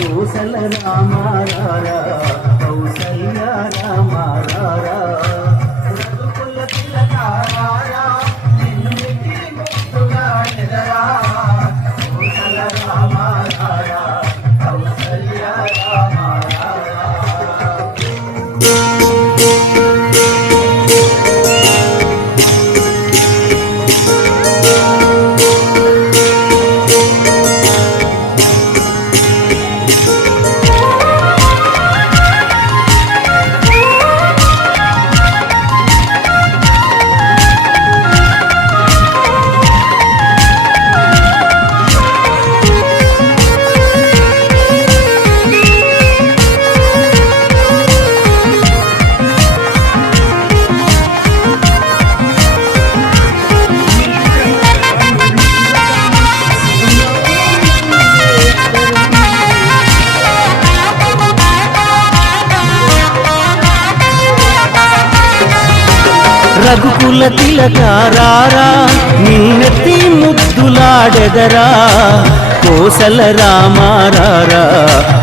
కోసల రామ రారా కౌసల్య రామ రారా రఘుకుల తిలక రారా నిన్నిటి ముద్దులాడెదరా కోసల రామ రారా కౌసల్య రామ రారా రఘుకుల తిలక రారా నిన్నెత్తి ముద్దులాడెదరా కోసల రామ రారా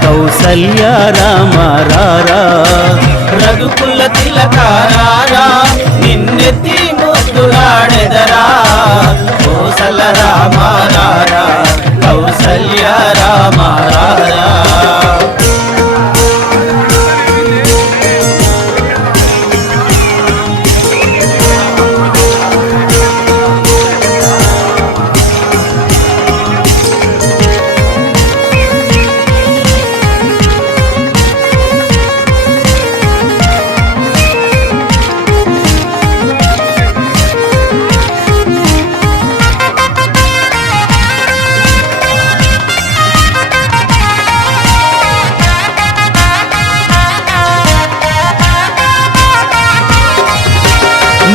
కౌసల్య రామ రారా రఘుకుల తిలక రారా నిన్నెత్తి ముద్దులాడెదరా కోసల రామ రారా కౌసల్య రామ రారా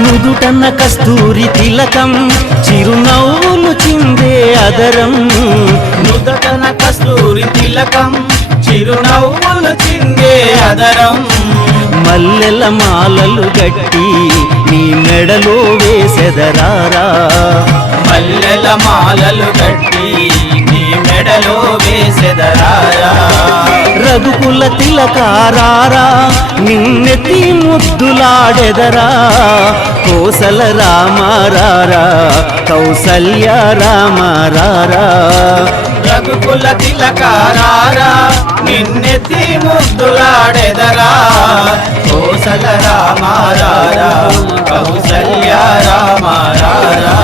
నుదుటన్న కస్తూరి తిలకం చిరునవ్వులు చిందే అదరం నుదుటన కస్తూరి తిలకం చిరునవ్వులు చిందే అదరం మల్లెల మాలలు గట్టి నీ మెడలో వేసెదరారా మల్లెల మాలలు గట్టి నీ మెడలో వేసెదరారా రఘుకుల తిలక రారా నిన్నెత్తి ముద్దులాడెదరా కోసల రామ రారా కౌసల్య రామ రారా రఘుకుల తిలక రారా నిన్నెత్తి ముద్దులాడెదరా కోసల రామ రారా కౌసల్య రామ రారా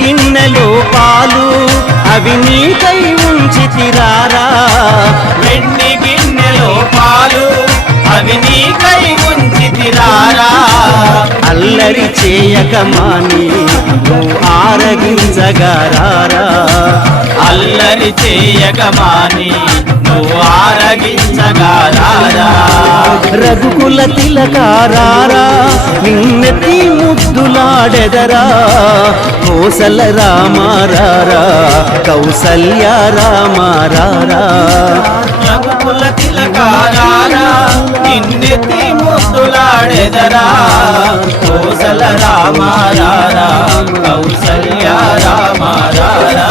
గిన్నెలో పాలు అవి నీకై ఉంచితిరారా వెండి గిన్నెలో పాలు అవి నీకై ఉంచితిరారా అల్లరి చేయకమాని నువ్వు ఆరగించగరారా అల్లరి చేయకమాని నువ్వు ఆరగించగరారా రఘుకుల తిలక రారా నిన్నెత్తి ముద్దులాడెదరా కోసల రామ రారా కౌసల్య రామ రారా రఘుకుల తిలక రారా నిన్నెత్తి ముద్దులాడెదరా కోసల రామ రారా కౌసల్య రామ రారా